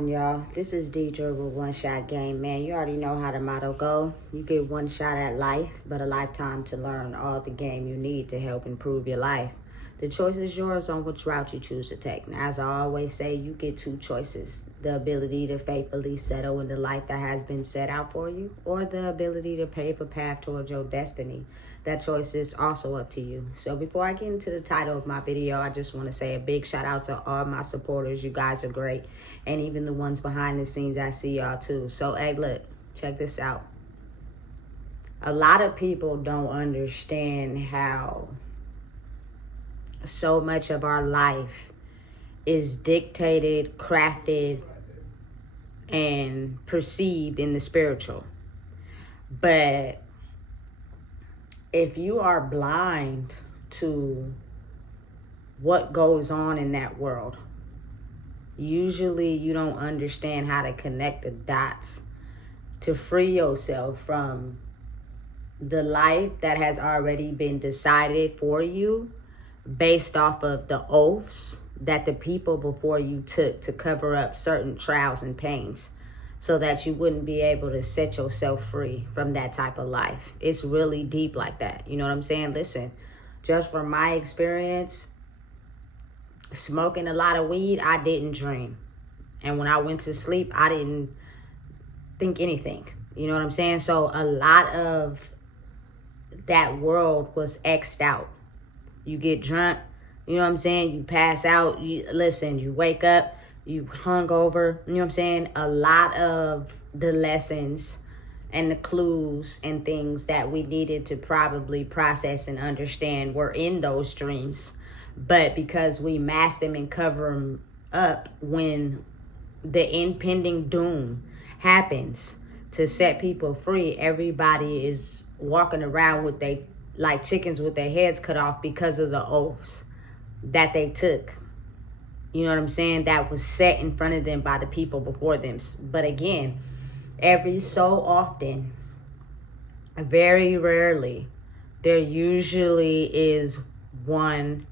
poppin', y'all? This is Deidre with One Shot Game. Man, you already know how the motto go. You get one shot at life, but a lifetime to learn all the game you need to help improve your life. The choice is yours on which route you choose to take. Now, as I always say, you get two choices. The ability to faithfully settle in the life that has been set out for you, or the ability to pave a path towards your destiny. That choice is also up to you. So before I get into the title of my video, I just want to say a big shout out to all my supporters. You guys are great. And even the ones behind the scenes, I see y'all too. So, hey, look, check this out. A lot of people don't understand how so much of our life is dictated, crafted, and perceived in the spiritual. But if you are blind to what goes on in that world, usually you don't understand how to connect the dots to free yourself from the life that has already been decided for you based off of the oaths that the people before you took to cover up certain trials and pains, so that you wouldn't be able to set yourself free from that type of life. It's really deep like that. You know what I'm saying? Listen, just from my experience, smoking a lot of weed, I didn't dream. And when I went to sleep, I didn't think anything. You know what I'm saying? So a lot of that world was X'd out. You get drunk, you know what I'm saying? You pass out, you wake up, you hungover, you know what I'm saying? A lot of the lessons and the clues and things that we needed to probably process and understand were in those dreams. But because we mask them and cover them up, when the impending doom happens to set people free, everybody is walking around with like chickens with their heads cut off because of the oaths that they took. You know what I'm saying? That was set in front of them by the people before them. But again, every so often, very rarely, there usually is one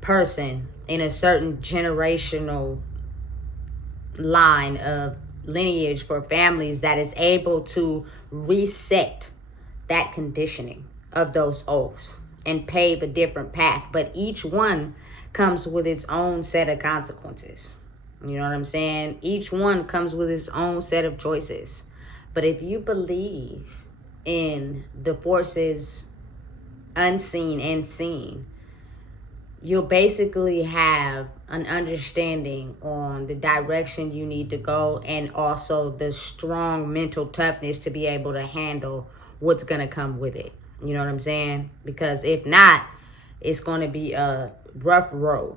person in a certain generational line of lineage for families that is able to reset that conditioning of those oaths and pave a different path. But each one comes with its own set of consequences. You know what I'm saying? Each one comes with its own set of choices. But if you believe in the forces unseen and seen, you'll basically have an understanding on the direction you need to go, and also the strong mental toughness to be able to handle what's going to come with it. You know what I'm saying? Because if not, it's going to be a rough road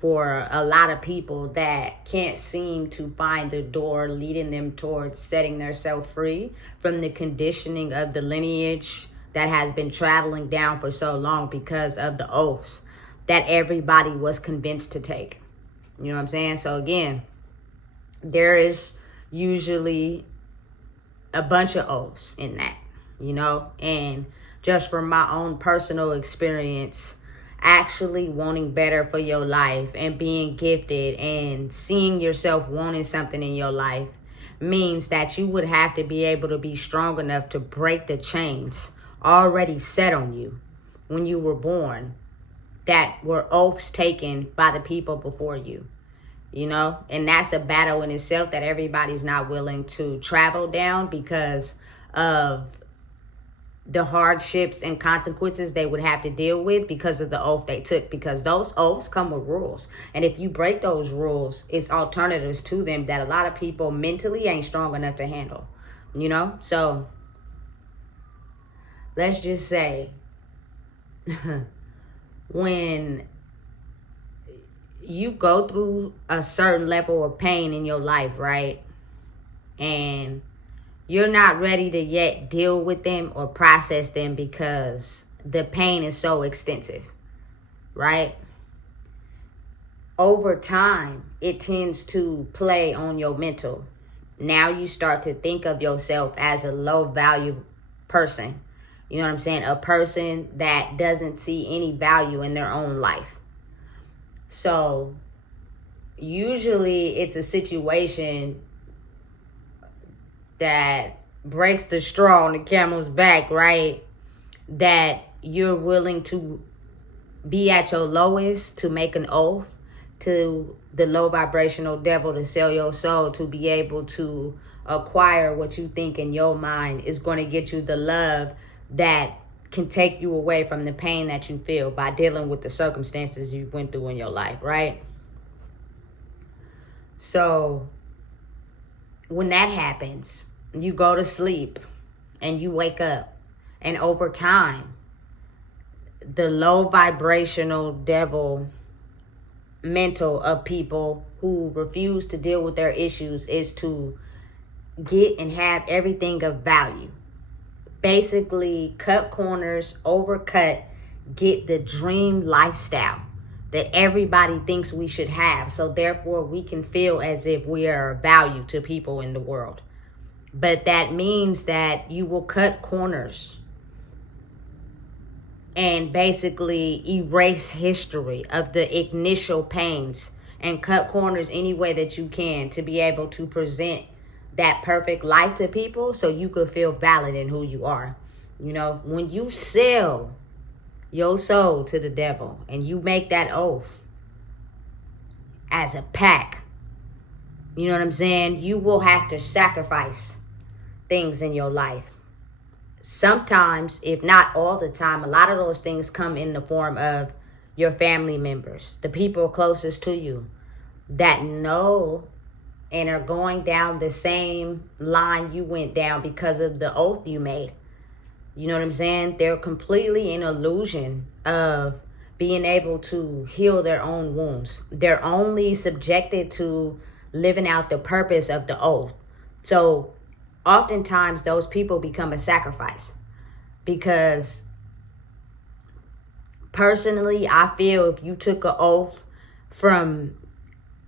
for a lot of people that can't seem to find a door leading them towards setting themselves free from the conditioning of the lineage that has been traveling down for so long because of the oaths that everybody was convinced to take. You know what I'm saying? So again, there is usually a bunch of oaths in that, you know? And just from my own personal experience, actually wanting better for your life and being gifted and seeing yourself wanting something in your life means that you would have to be able to be strong enough to break the chains already set on you when you were born, that were oaths taken by the people before you, you know? And that's a battle in itself that everybody's not willing to travel down because of the hardships and consequences they would have to deal with because of the oath they took, because those oaths come with rules. And if you break those rules, it's alternatives to them that a lot of people mentally ain't strong enough to handle, you know? So let's just say when you go through a certain level of pain in your life, right? And you're not ready to yet deal with them or process them because the pain is so extensive, right? Over time, it tends to play on your mental. Now you start to think of yourself as a low value person. You know what I'm saying? A person that doesn't see any value in their own life. So usually it's a situation that breaks the straw on the camel's back, right? That you're willing to be at your lowest, to make an oath to the low vibrational devil to sell your soul, to be able to acquire what you think in your mind is going to get you the love that can take you away from the pain that you feel by dealing with the circumstances you went through in your life, right? So when that happens, you go to sleep and you wake up, and over time, the low vibrational devil mental of people who refuse to deal with their issues is to get and have everything of value. Basically, cut corners, overcut, get the dream lifestyle that everybody thinks we should have. So therefore, we can feel as if we are of value to people in the world. But that means that you will cut corners and basically erase history of the initial pains and cut corners any way that you can to be able to present that perfect life to people so you could feel valid in who you are. You know, when you sell your soul to the devil and you make that oath as a pack, you know what I'm saying? You will have to sacrifice things in your life. Sometimes, if not all the time, a lot of those things come in the form of your family members, the people closest to you that know and are going down the same line you went down because of the oath you made. You know what I'm saying? They're completely in illusion of being able to heal their own wounds. They're only subjected to living out the purpose of the oath. So oftentimes those people become a sacrifice, because personally, I feel if you took an oath from,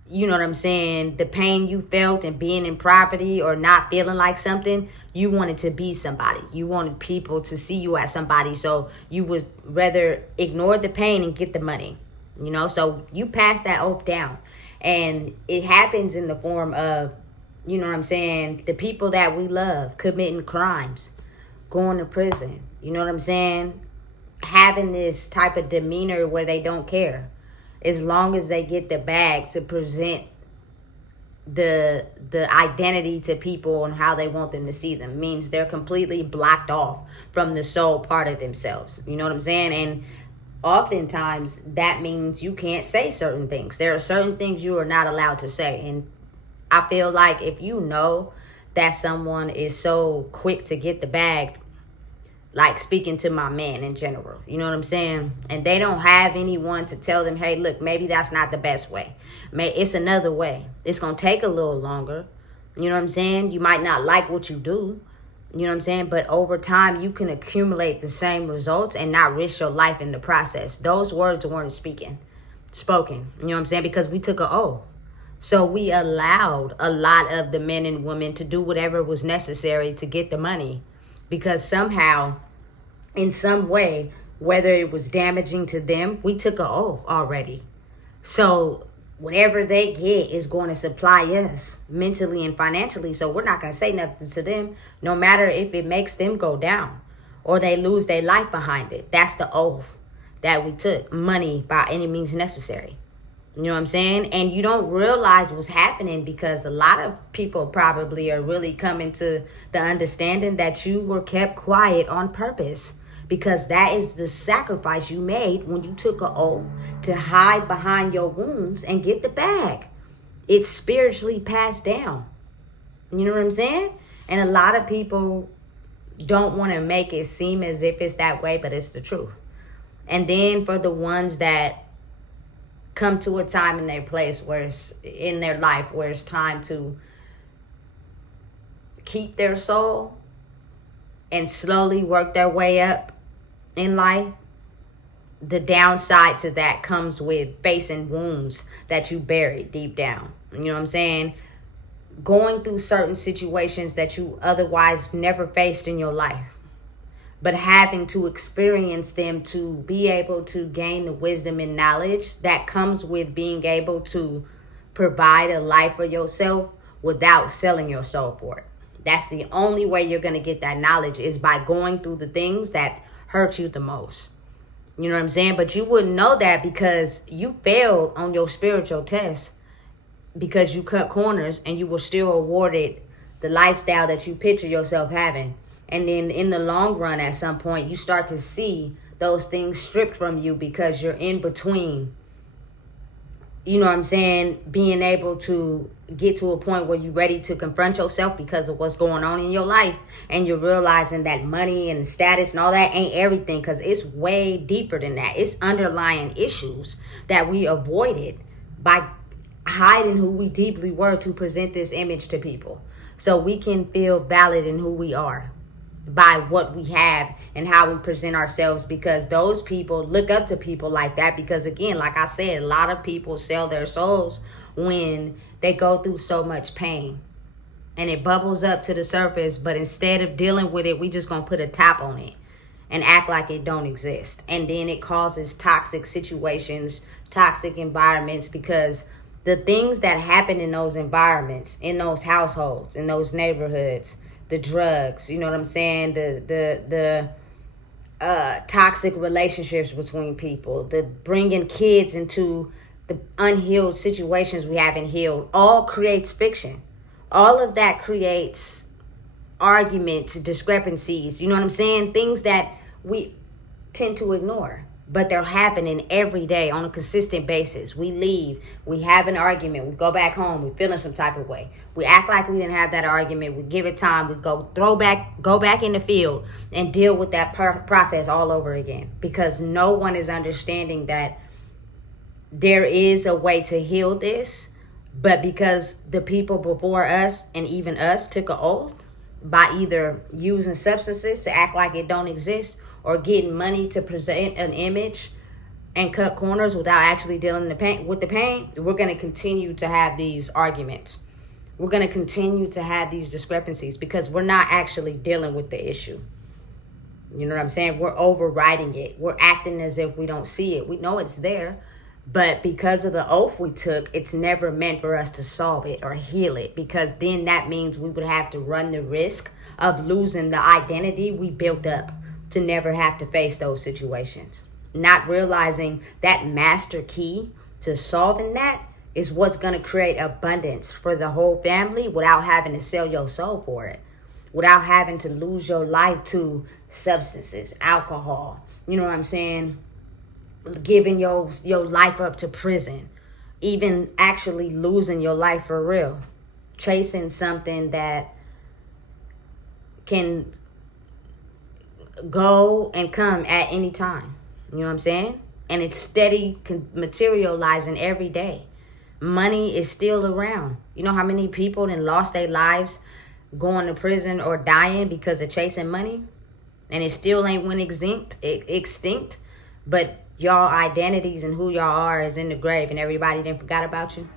you know what I'm saying, the pain you felt and being in poverty or not feeling like something, you wanted to be somebody. You wanted people to see you as somebody. So you would rather ignore the pain and get the money, you know? So you pass that oath down. And it happens in the form of, you know what I'm saying, the people that we love committing crimes, going to prison, you know what I'm saying, having this type of demeanor where they don't care as long as they get the bag to present the identity to people and how they want them to see them. Means they're completely blocked off from the soul part of themselves, you know what I'm saying? And oftentimes that means you can't say certain things. There are certain things you are not allowed to say. And I feel like if you know that someone is so quick to get the bag, like speaking to my man in general, you know what I'm saying? And they don't have anyone to tell them, hey, look, maybe that's not the best way. It's another way. It's going to take a little longer. You know what I'm saying? You might not like what you do. You know what I'm saying? But over time, you can accumulate the same results and not risk your life in the process. Those words weren't spoken. You know what I'm saying? Because we took an oath. So we allowed a lot of the men and women to do whatever was necessary to get the money. Because somehow, in some way, whether it was damaging to them, we took an oath already. So whatever they get is going to supply us mentally and financially. So we're not going to say nothing to them, no matter if it makes them go down or they lose their life behind it. That's the oath that we took. Money by any means necessary. You know what I'm saying? And you don't realize what's happening because a lot of people probably are really coming to the understanding that you were kept quiet on purpose, because that is the sacrifice you made when you took an oath to hide behind your wounds and get the bag. It's spiritually passed down. You know what I'm saying? And a lot of people don't want to make it seem as if it's that way, but it's the truth. And then for the ones that come to a time in their place where it's in their life where it's time to keep their soul and slowly work their way up in life, the downside to that comes with facing wounds that you buried deep down. You know what I'm saying? Going through certain situations that you otherwise never faced in your life, but having to experience them to be able to gain the wisdom and knowledge that comes with being able to provide a life for yourself without selling your soul for it. That's the only way you're going to get that knowledge, is by going through the things that hurt you the most. You know what I'm saying? But you wouldn't know that because you failed on your spiritual test, because you cut corners, and you were still awarded the lifestyle that you picture yourself having. And then in the long run, at some point, you start to see those things stripped from you because you're in between, you know what I'm saying, being able to get to a point where you're ready to confront yourself because of what's going on in your life. And you're realizing that money and status and all that ain't everything, because it's way deeper than that. It's underlying issues that we avoided by hiding who we deeply were to present this image to people, so we can feel valid in who we are by what we have and how we present ourselves. Because those people look up to people like that, because again, like I said, a lot of people sell their souls when they go through so much pain and it bubbles up to the surface. But instead of dealing with it, we just gonna put a tap on it and act like it don't exist. And then it causes toxic situations, toxic environments, because the things that happen in those environments, in those households, in those neighborhoods, the drugs, you know what I'm saying, the toxic relationships between people, the bringing kids into the unhealed situations we haven't healed, all creates fiction. All of that creates arguments, discrepancies, you know what I'm saying, things that we tend to ignore. But they're happening every day on a consistent basis. We leave, we have an argument, we go back home, we feeling some type of way. We act like we didn't have that argument, we give it time, we go back in the field and deal with that process all over again. Because no one is understanding that there is a way to heal this, but because the people before us and even us took an oath by either using substances to act like it don't exist, or getting money to present an image and cut corners without actually dealing with the pain, we're going to continue to have these arguments. We're going to continue to have these discrepancies because we're not actually dealing with the issue. You know what I'm saying? We're overriding it. We're acting as if we don't see it. We know it's there, but because of the oath we took, it's never meant for us to solve it or heal it, because then that means we would have to run the risk of losing the identity we built up to never have to face those situations. Not realizing that master key to solving that is what's going to create abundance for the whole family without having to sell your soul for it, without having to lose your life to substances, alcohol, you know what I'm saying, giving your life up to prison, even actually losing your life for real, chasing something that can go and come at any time. You know what I'm saying? And it's steady materializing every day. Money is still around. You know how many people then lost their lives going to prison or dying because of chasing money? And it still ain't went extinct. But y'all identities and who y'all are is in the grave, and everybody then forgot about you.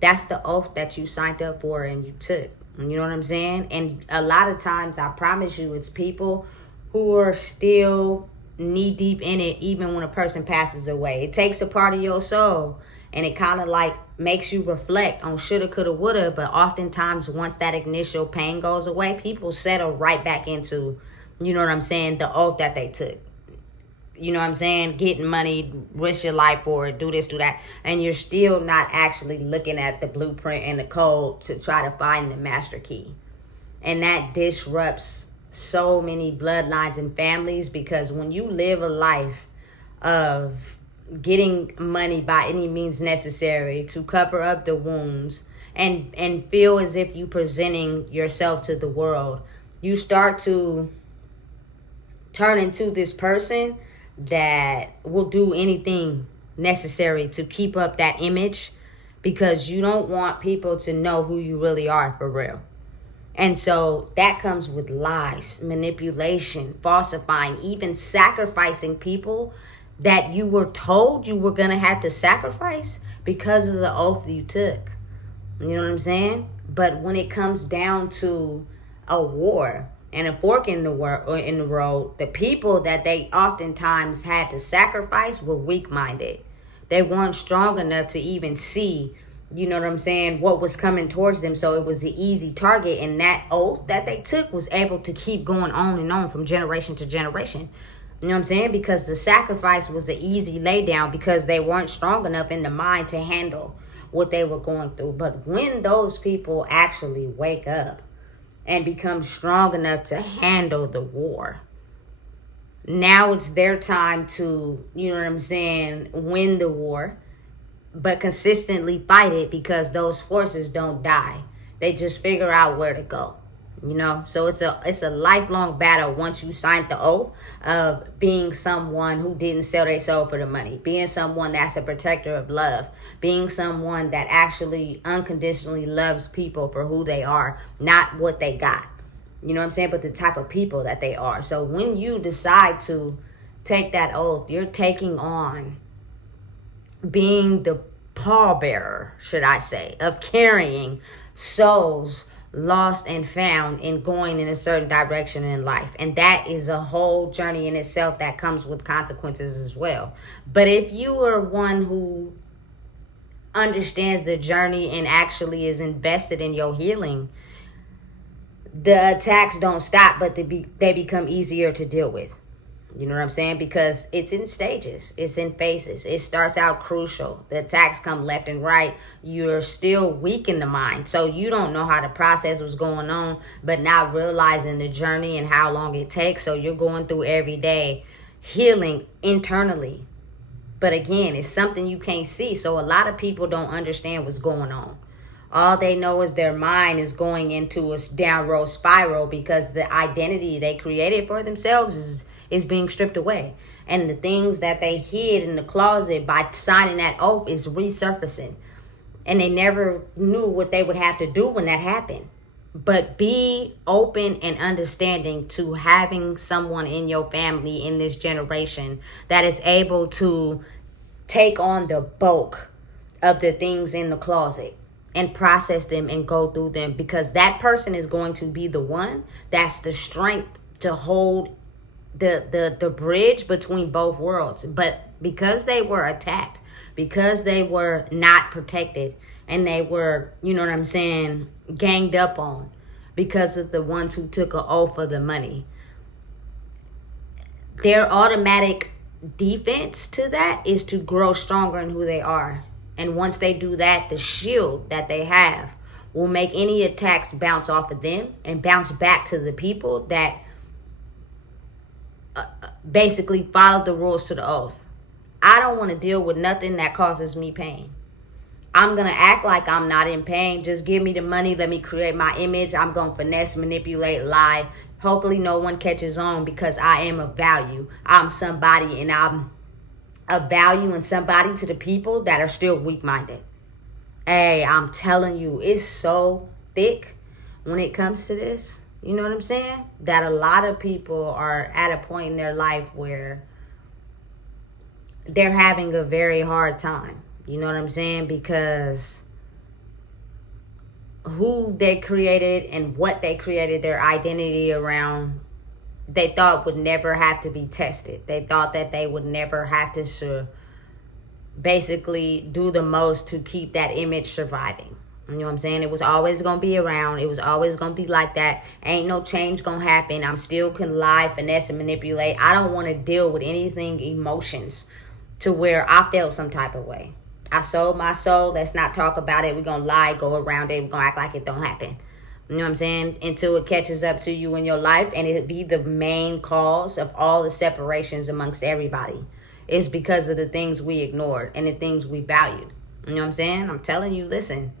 That's the oath that you signed up for and you took. You know what I'm saying? And a lot of times, I promise you, it's people who are still knee deep in it even when a person passes away. It takes a part of your soul, and it kind of like makes you reflect on shoulda, coulda, woulda. But oftentimes, once that initial pain goes away, people settle right back into, you know what I'm saying, the oath that they took. You know what I'm saying? Getting money, risk your life for it, do this, do that. And you're still not actually looking at the blueprint and the code to try to find the master key. And that disrupts so many bloodlines and families, because when you live a life of getting money by any means necessary to cover up the wounds and feel as if you presenting yourself to the world, you start to turn into this person that will do anything necessary to keep up that image, because you don't want people to know who you really are for real. And so that comes with lies, manipulation, falsifying, even sacrificing people that you were told you were going to have to sacrifice because of the oath you took. You know what I'm saying? But when it comes down to a war and a fork in the road, the people that they oftentimes had to sacrifice were weak-minded. They weren't strong enough to even see you know what I'm saying, what was coming towards them. So it was the easy target. And that oath that they took was able to keep going on and on from generation to generation. You know what I'm saying? Because the sacrifice was the easy lay down because they weren't strong enough in the mind to handle what they were going through. But when those people actually wake up and become strong enough to handle the war, now it's their time to, you know what I'm saying, win the war, but consistently fight it because those forces don't die. They just figure out where to go. You know, so it's a lifelong battle once you sign the oath of being someone who didn't sell their soul for the money, being someone that's a protector of love, being someone that actually unconditionally loves people for who they are, not what they got. You know what I'm saying? But the type of people that they are. So when you decide to take that oath, you're taking on being the pallbearer, should I say, of carrying souls lost and found in going in a certain direction in life. And that is a whole journey in itself that comes with consequences as well. But if you are one who understands the journey and actually is invested in your healing, the attacks don't stop, but they become easier to deal with. You know what I'm saying? Because it's in stages. It's in phases. It starts out crucial. The attacks come left and right. You're still weak in the mind. So you don't know how to process what's going on, but not realizing the journey and how long it takes. So you're going through every day healing internally. But again, it's something you can't see. So a lot of people don't understand what's going on. All they know is their mind is going into a downward spiral because the identity they created for themselves is being stripped away. And the things that they hid in the closet by signing that oath is resurfacing. And they never knew what they would have to do when that happened. But be open and understanding to having someone in your family in this generation that is able to take on the bulk of the things in the closet and process them and go through them, because that person is going to be the one that's the strength to hold the bridge between both worlds. But because they were attacked, because they were not protected, and they were, you know what I'm saying, ganged up on because of the ones who took an oath for the money, their automatic defense to that is to grow stronger in who they are. And once they do that, the shield that they have will make any attacks bounce off of them and bounce back to the people that basically followed the rules to the oath. I don't want to deal with nothing that causes me pain. I'm going to act like I'm not in pain. Just give me the money. Let me create my image. I'm going to finesse, manipulate, lie. Hopefully no one catches on because I am of value. I'm somebody, and I'm of value and somebody to the people that are still weak-minded. Hey, I'm telling you, it's so thick when it comes to this. You know what I'm saying? That a lot of people are at a point in their life where they're having a very hard time. You know what I'm saying? Because who they created and what they created their identity around, they thought would never have to be tested. They thought that they would never have to basically do the most to keep that image surviving. You know what I'm saying? It was always going to be around. It was always going to be like that. Ain't no change going to happen. I'm still can lie, finesse, and manipulate. I don't want to deal with anything emotions to where I felt some type of way. I sold my soul. Let's not talk about it. We're going to lie, go around it. We're going to act like it don't happen. You know what I'm saying? Until it catches up to you in your life, and it'll be the main cause of all the separations amongst everybody. It's because of the things we ignored and the things we valued. You know what I'm saying? I'm telling you, listen.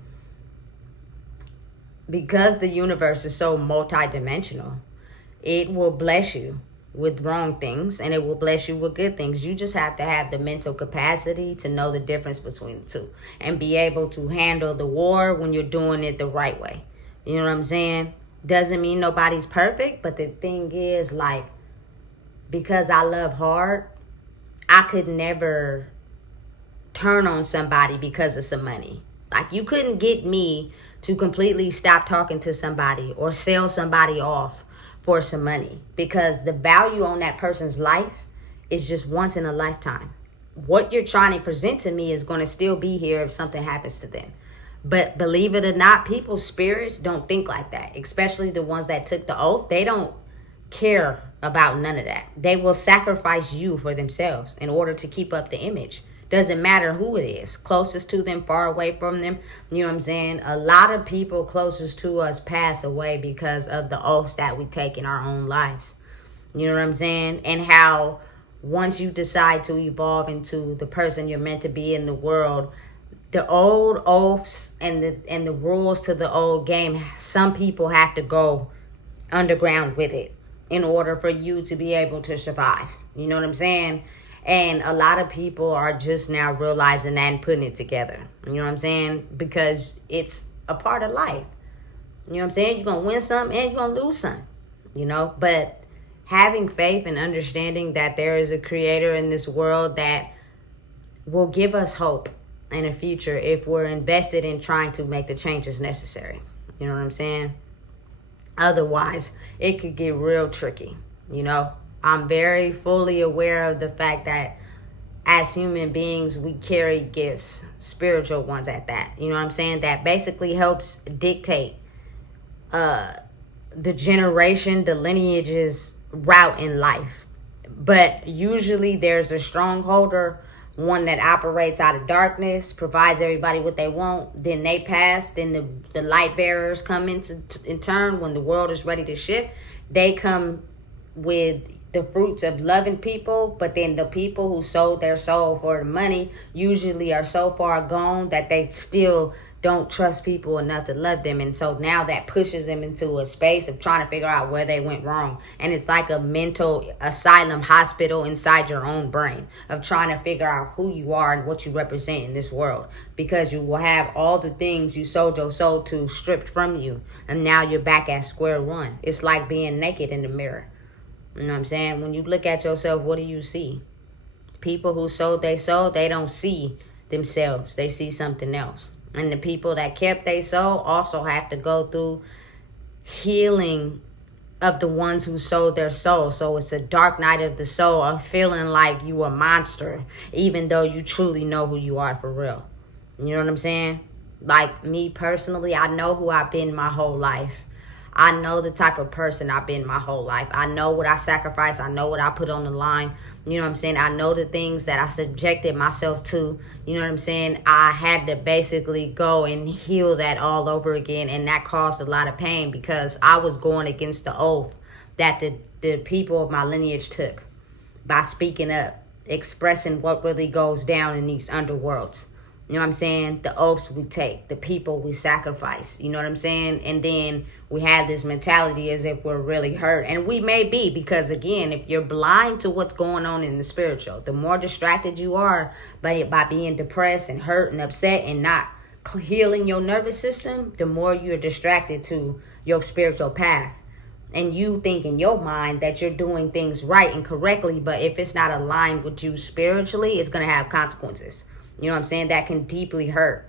Because the universe is so multidimensional, it will bless you with wrong things and it will bless you with good things. You just have to have the mental capacity to know the difference between the two and be able to handle the war when you're doing it the right way. You know what I'm saying? Doesn't mean nobody's perfect, but the thing is, like, because I love hard, I could never turn on somebody because of some money. Like, you couldn't get me to completely stop talking to somebody or sell somebody off for some money, because the value on that person's life is just once in a lifetime. What you're trying to present to me is going to still be here if something happens to them. But believe it or not, people's spirits don't think like that, especially the ones that took the oath. They don't care about none of that. They will sacrifice you for themselves in order to keep up the image. Doesn't matter who it is, closest to them, far away from them. You know what I'm saying? A lot of people closest to us pass away because of the oaths that we take in our own lives. You know what I'm saying? And how once you decide to evolve into the person you're meant to be in the world, the old oaths and the rules to the old game, some people have to go underground with it in order for you to be able to survive. You know what I'm saying? And a lot of people are just now realizing that and putting it together. You know what I'm saying? Because it's a part of life. You know what I'm saying? You're going to win some and you're going to lose some. You know? But having faith and understanding that there is a creator in this world that will give us hope in a future if we're invested in trying to make the changes necessary. You know what I'm saying? Otherwise, it could get real tricky. You know, I'm very fully aware of the fact that as human beings, we carry gifts, spiritual ones at that. You know what I'm saying? That basically helps dictate the generation, the lineage's route in life. But usually there's a strongholder, one that operates out of darkness, provides everybody what they want, then they pass, then the light bearers come in turn. When the world is ready to shift, they come with the fruits of loving people, but then the people who sold their soul for the money usually are so far gone that they still don't trust people enough to love them. And so now that pushes them into a space of trying to figure out where they went wrong. And it's like a mental asylum hospital inside your own brain of trying to figure out who you are and what you represent in this world, because you will have all the things you sold your soul to stripped from you, and now you're back at square one. It's like being naked in the mirror. You know what I'm saying? When you look at yourself, what do you see? People who sold their soul, they don't see themselves. They see something else. And the people that kept their soul also have to go through healing of the ones who sold their soul. So it's a dark night of the soul of feeling like you a monster, even though you truly know who you are for real. You know what I'm saying? Like me personally, I know who I've been my whole life. I know the type of person I've been my whole life. I know what I sacrificed. I know what I put on the line. You know what I'm saying? I know the things that I subjected myself to. You know what I'm saying? I had to basically go and heal that all over again. And that caused a lot of pain because I was going against the oath that the people of my lineage took by speaking up, expressing what really goes down in these underworlds. You know what I'm saying? The oaths we take, the people we sacrifice. You know what I'm saying? And then we have this mentality as if we're really hurt. And we may be, because again, if you're blind to what's going on in the spiritual, the more distracted you are by being depressed and hurt and upset and not healing your nervous system, the more you're distracted to your spiritual path. And you think in your mind that you're doing things right and correctly, but if it's not aligned with you spiritually, it's going to have consequences. You know what I'm saying? That can deeply hurt.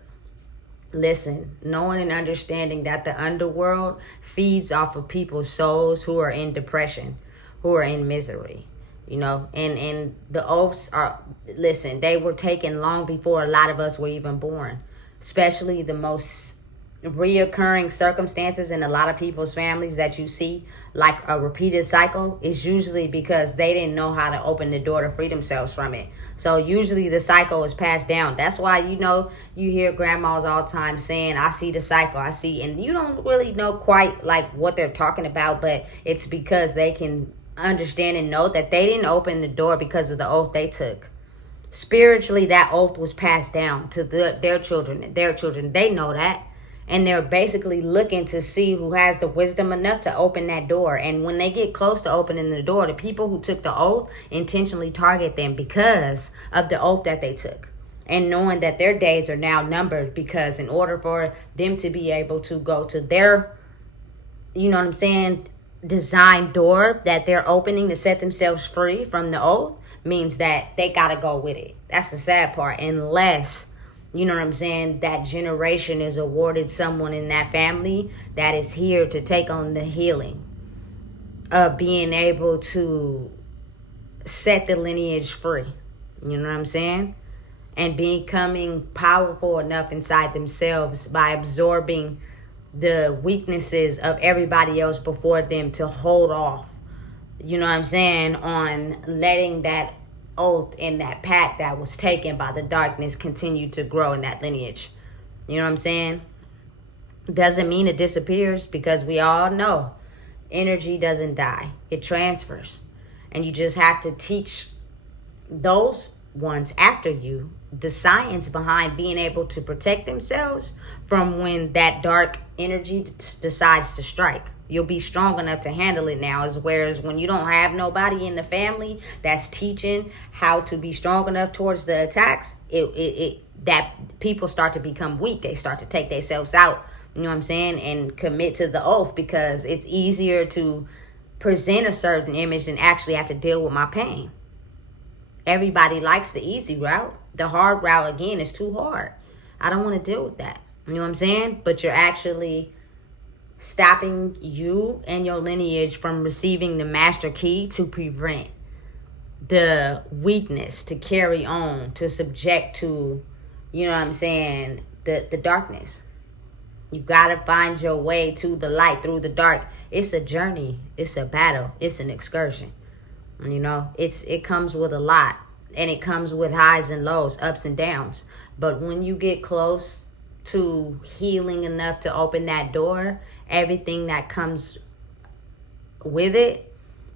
Listen, knowing and understanding that the underworld feeds off of people's souls who are in depression, who are in misery, you know, and the oaths are, listen, they were taken long before a lot of us were even born, especially the most reoccurring circumstances in a lot of people's families that you see, like a repeated cycle, is usually because they didn't know how to open the door to free themselves from it. So usually the cycle is passed down. That's why, you know, you hear grandmas all the time saying, I see the cycle, I see, and you don't really know quite like what they're talking about, but it's because they can understand and know that they didn't open the door because of the oath they took. Spiritually, that oath was passed down to their children. They know that. And they're basically looking to see who has the wisdom enough to open that door. And when they get close to opening the door, the people who took the oath intentionally target them because of the oath that they took. And knowing that their days are now numbered, because in order for them to be able to go to their, you know what I'm saying, design door that they're opening to set themselves free from the oath, means that they got to go with it. That's the sad part. Unless, you know what I'm saying, that generation is awarded someone in that family that is here to take on the healing of being able to set the lineage free. You know what I'm saying? and becoming powerful enough inside themselves by absorbing the weaknesses of everybody else before them to hold off, you know what I'm saying, on letting that oath and that pact that was taken by the darkness continue to grow in that lineage. You know what I'm saying? Doesn't mean it disappears, because we all know energy doesn't die. It transfers. And you just have to teach those ones after you the science behind being able to protect themselves from when that dark energy decides to strike. You'll be strong enough to handle it now, as whereas when you don't have nobody in the family that's teaching how to be strong enough towards the attacks, that people start to become weak. They start to take themselves out, you know what I'm saying, and commit to the oath, because it's easier to present a certain image than actually have to deal with my pain. Everybody likes the easy route. The hard route, again, is too hard. I don't want to deal with that. You know what I'm saying? But you're actually stopping you and your lineage from receiving the master key to prevent the weakness to carry on, to subject to, you know what I'm saying, the darkness. You got to find your way to the light through the dark. It's a journey. It's a battle. It's an excursion. You know, it comes with a lot, and it comes with highs and lows, ups and downs. But when you get close to healing enough to open that door, everything that comes with it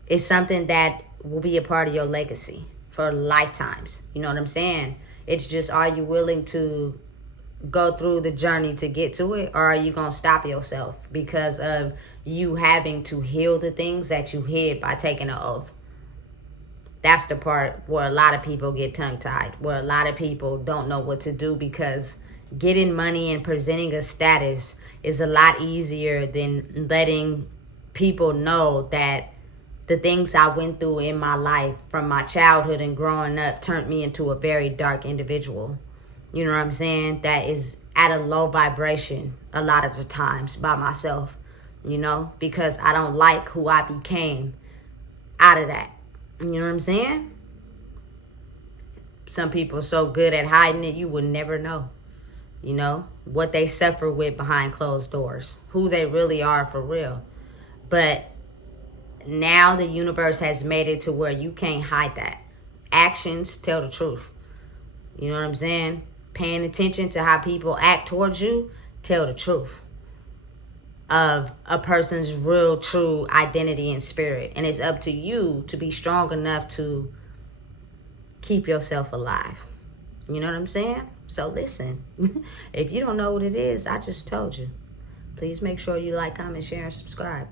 is something that will be a part of your legacy for lifetimes. You know what I'm saying? It's just, are you willing to go through the journey to get to it, or are you going to stop yourself because of you having to heal the things that you hid by taking an oath? That's the part where a lot of people get tongue-tied, where a lot of people don't know what to do, because getting money and presenting a status is a lot easier than letting people know that the things I went through in my life from my childhood and growing up turned me into a very dark individual. You know what I'm saying? That is at a low vibration a lot of the times by myself, you know, because I don't like who I became out of that. You know what I'm saying? Some people are so good at hiding it, you would never know, you know, what they suffer with behind closed doors, who they really are for real. But now the universe has made it to where you can't hide that. Actions tell the truth. You know what I'm saying? Paying attention to how people act towards you tell the truth of a person's real, true identity and spirit. And it's up to you to be strong enough to keep yourself alive. You know what I'm saying? So listen, if you don't know what it is, I just told you. Please make sure you like, comment, share, and subscribe.